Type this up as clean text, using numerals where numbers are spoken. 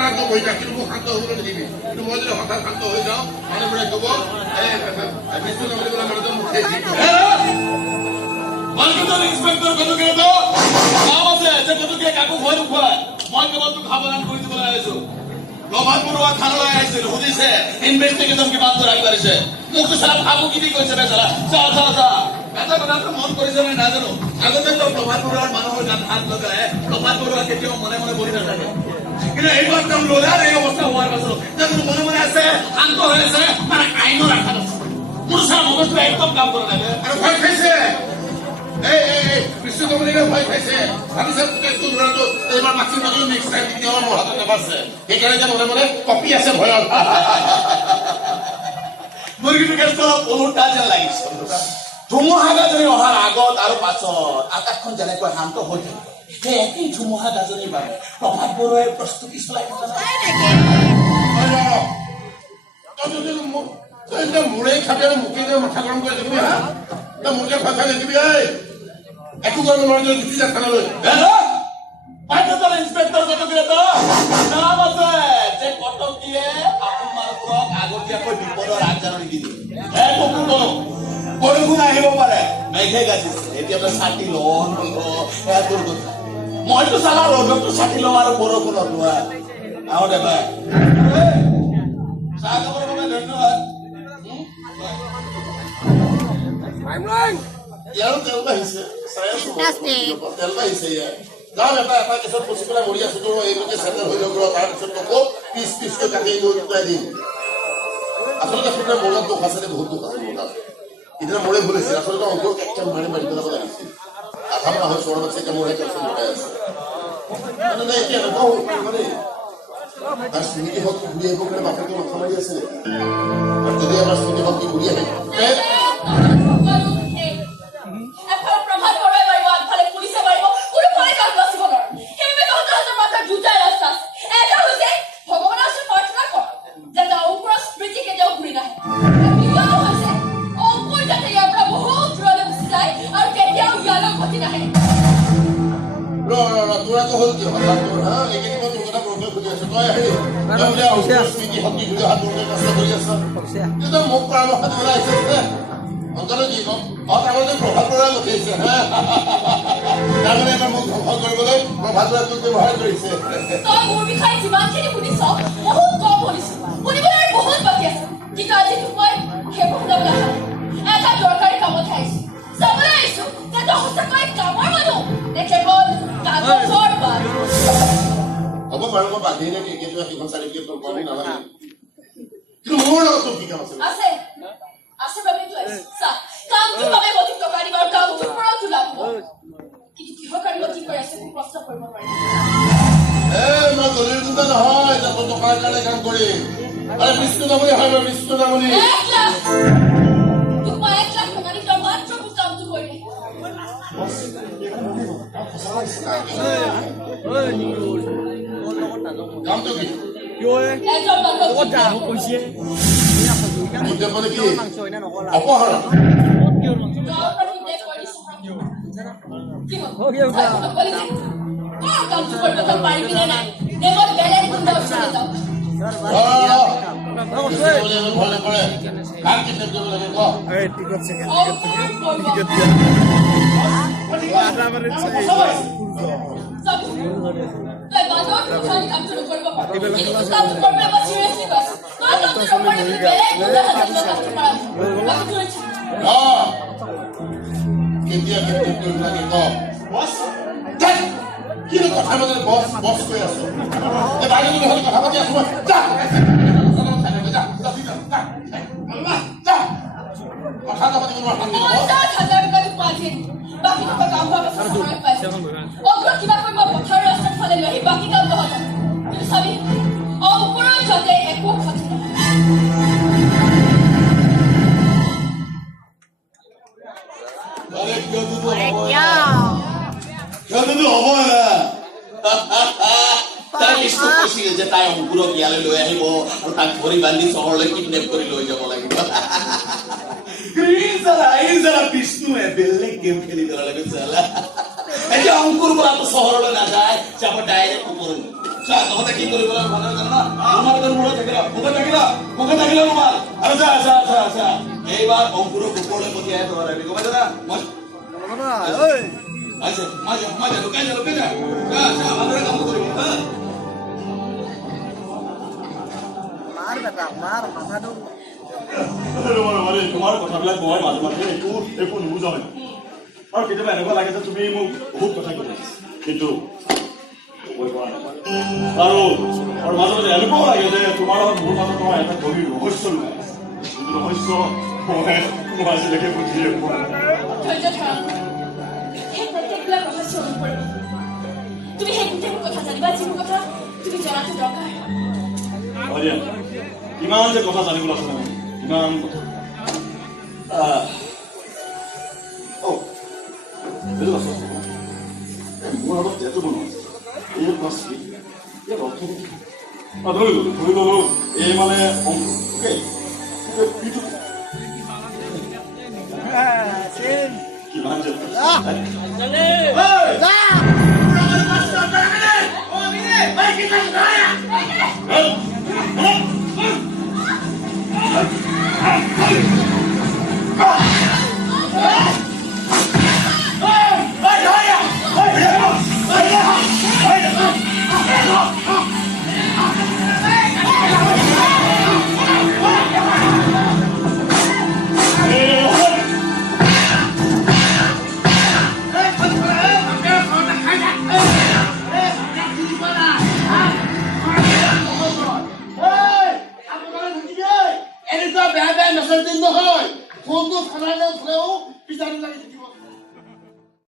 খাৰাপ নকৰি কিন্তু মোক শান্ত হ'বলৈ নিদিবি কিন্তু মই যদি হঠাৎ শান্ত হৈ যাওঁ মানুহবোৰে ক'ব বিষ্ণু নামনি বোলা মানুহজন মোক ইন্সপেক্টৰ কটুকে কাম আছে যে কটুকে কাকো ভয় নোখোৱাই মই কেৱল তোক সাৱধান কৰি দিবলৈ আহিছো প্ৰভাত বৰুৱা থানালৈ আহিছিল সুধিছে ইনভেষ্টিগেশ্যন কিমান দূৰ আগবাঢ়িছে মোকতো চালা ভাবুকি দি কৈছে বেচাৰা চা চা চা এটা কথাটো মন কৰিছে নে নাজানো আগতে তো প্ৰভাত বৰুৱাৰ মানুহৰ গাত হাত লগাই প্ৰভাত বৰুৱা কেতিয়াও মনে মনে বহি নাথাকে কিন্তু এইবাৰ তেওঁ ল'ৰাৰ এই অৱস্থা হোৱাৰ পাছত তেওঁ মনে মনে আছে শান্ত হৈ আছে মানে আইনৰ আঘাত আছে মোৰ চালা মগজটো একদম কাম কৰা নাই আৰু ভয় খাইছে বিষ্ণু নামনিৰে ভয় খাইছে ভাবিছে কেছটো ল'ৰাটো এইবাৰ মাছি মাতিও নেক্সট টাইম কেতিয়াবা মোৰ হাতত নাপাছে সেইকাৰণে যে মনে মনে কপি আছে ভয়ত মোৰ কিন্তু কেছটো ওলোটা যেন লাগিছে ধুমুহা গাজনি অহাৰ আগত আৰু পাছত আকাশখন যেনেকৈ শান্ত হৈ থাকে সেই একেই ধুমুহা গাজনিৰ বাবে প্ৰভাত বৰুৱাই প্ৰস্তুতি চলাই থকা মোৰে খাবি আৰু মুখে মাথা গৰম কৰি দেখিবি হা তই মোকে ভয় খাই দেখিবি একো কৰিব নোৱাৰি গুচি যা থানালৈ ইন্সপেক্টৰ কটকীয়ে নাম আছে যে কটকীয়ে আপোনালোকক আগতীয়াকৈ বিপদৰ আগজাননী দি দিয়ে বৰষুণ আহিব পাৰে মেঘে গাজিছে এতিয়া ছাতি লওঁ তোৰ কথা মইতো চালা ৰ'দতো ছাতি লওঁ আৰু বৰষুণত লোৱা আহো দে ভাই চাহ খাবৰ বাবে ধন্যবাদ ইয়াৰো তেল বাঢ়িছে তেল বাঢ়িছে ইয়াৰ যাম এটা কেছত ফচি পেলাই মৰি আছো তো এইভাগে চেটেল হৈ যাব তাৰপিছত আকৌ পিছকৈ কাটি লৈ দিম আচলতে আপোনাৰ মনত দুখ আছে বহুত দুখ আছে মোৰ তাত এতিয়া মোৰে ভুল হৈছিল আচলতে অংকক একদম মাৰি পেলাব লাগিছিল আধা মাহ হৈ চৰ বাচ্চা এতিয়া মোৰে কেলচন লগাই আছে মানে এতিয়া এনেকুৱা মানে তাৰ স্মৃতি শক্তি ঘূৰি আহিব কাৰণে বাপেকে মাথা মাৰি আছে আৰু যদি আমাৰ স্মৃতি শক্তি ঘূৰি আহে হ'ল কি হঠাৎ তোৰ হা এইখিনি মই তোৰ কথা প্ৰশ্ন সুধি আছো তই স্মৃতি শক্তি ঘূৰি অহা তোৰ কষ্ট কৰি আছ তই মোক পৰামৰ্শ দিবলৈ আহিছে অন্তত কি কম আগতে প্ৰভাৱ বৰুৱাই লঠিছে তাৰমানে এবাৰ মোক ধ্বংস কৰিবলৈ প্ৰভাৱ বৰুৱাই তোক ব্যৱহাৰ কৰিছে তই মোৰ বিষয়ে যিমানখিনি শুনিছ বহুত কম শুনিছো শুনিবলৈ বহুত বাকী আছে কিন্তু আজি তোক মই সেইবোৰ শুনাবলৈ অহা নাই এটা দৰকাৰী কামত আহিছো চাবলৈ আহিছো যে তই সঁচাকৈ কামৰ মানুহ নে কেৱল কাগজৰ বাদ হ'ব বাৰু মই বান্ধি নে কেতিয়াবা সেইখন চাৰ্টিফিকেট তোৰ কমি নালাগে কিন্তু মোৰ লগত তোৰ কি কাম আছে আছে বাবে তো আহিছো চা কামটোৰ বাবে অধিক টকা দিব আৰু কামটোৰ পৰাও তো লাভ হ'ব কিন্তু কিহৰ কাৰণে অধিক কৰি আছে মোক প্ৰশ্ন কৰিব পাৰি মই দলিল গুণ্ডা নহয় যে তই টকাৰ কাৰণে কাম কৰিম আৰে বিষ্ণু নামনি হয় মই বিষ্ণু নামনি 1 লাখ তোক মই 1 লাখ টকা দি তই মাত্ৰ মোক কামটো কৰিবি কামটো কি এজন মানুহক মানে কি অপহৰণ কামটো কৰিব তই পাৰিবি নে নাই নে মই বেলেগ কোনোবা ওচৰলৈ যাওঁ ভালে কৰে কাম কি কৰিব লাগে ক তই বাজৰ পিছনি কামটো নকৰিব পাৰ কামটো কৰিব মই চিৰিয়াছলি কৈছো তই কামটো নকৰিবি বেলেগ কোনোবা হাতত কামটো কৰাব কেতিয়া কৰিব লাগে ক বছ কিনো কথা মানে বছ বছ কৈ আছো এই বাইদেউ নহ'লে কথা পাতি আছো কথা নাপাতিব নোৱাৰা 10,000 টকা দিব আজি বাকী টকা কাম হোৱাৰ পাছত সময় পাইছো অগ্ৰ কিবা কৰিব পথাৰৰ ৰাস্তাত ফালে লৈ আহি বাকী কাম নহয় কিন্তু চাবি অংকুৰৰ যাতে একো ক্ষতি নহয় যে তাই অংকুৰক ইয়ালৈ লৈ আহিব আৰু তাক ধৰি বান্ধি চহৰলৈ কিডনেপ কৰি লৈ যাব লাগিব বিষ্ণুৱে বেলেগ গেম খেলি পেলালে এতিয়া অংকুৰ পৰা চহৰলৈ নাযায় যাব ডাইৰেক্ট ওপৰলৈ যা তহঁতে কি কৰিব লাগে ভালদৰে জানা না ৰুমাল তোৰ মূৰত থাকিলা মুখে থাকিলা ৰুমাল আৰু যা এইবাৰ অংকুৰক ওপৰলৈ পঠিয়াই থব লাগে গম পাইছা না মই আচ্ছা মাজা লুকাই যা যা ভালদৰে কাম কৰিব হা মাৰ বেটা মাৰ মাথাটো তোমাৰ কথাবিলাক মই মাজে মাজে একো নুবুজাওঁ আৰু কেতিয়াবা এনেকুৱা লাগে যে তুমি মোক বহুত কথা কৈ আছা কিন্তু ক'বই পৰা নাই আৰু মাজে মাজে এনেকুৱাও লাগে যে তোমাৰ লগত মোৰ মাজত তোমাৰ এটা গভীৰ ৰহস্য লুকাই আছে কিন্তু ৰহস্য মই আজিলৈকে বুজিয়ে পোৱা নাই ধৈৰ্য ধৰা সেই প্ৰত্যেকবিলাক ৰহস্য অনুসৰণ তুমি সেই গোটেইবোৰ কথা জানিবা যিবোৰ কথা তুমি জনাটো দৰকাৰ হয় দিয়া ইমান যে কথা জানিবলৈ আছে নহয় ইমান কথা এইটো আছে মোৰ আগত টেটু বনোৱা আছে এই ক্লাছ ইয়াৰ অৰ্থ ধৰি ললো এই মানে অংকে কিমান যে Hey!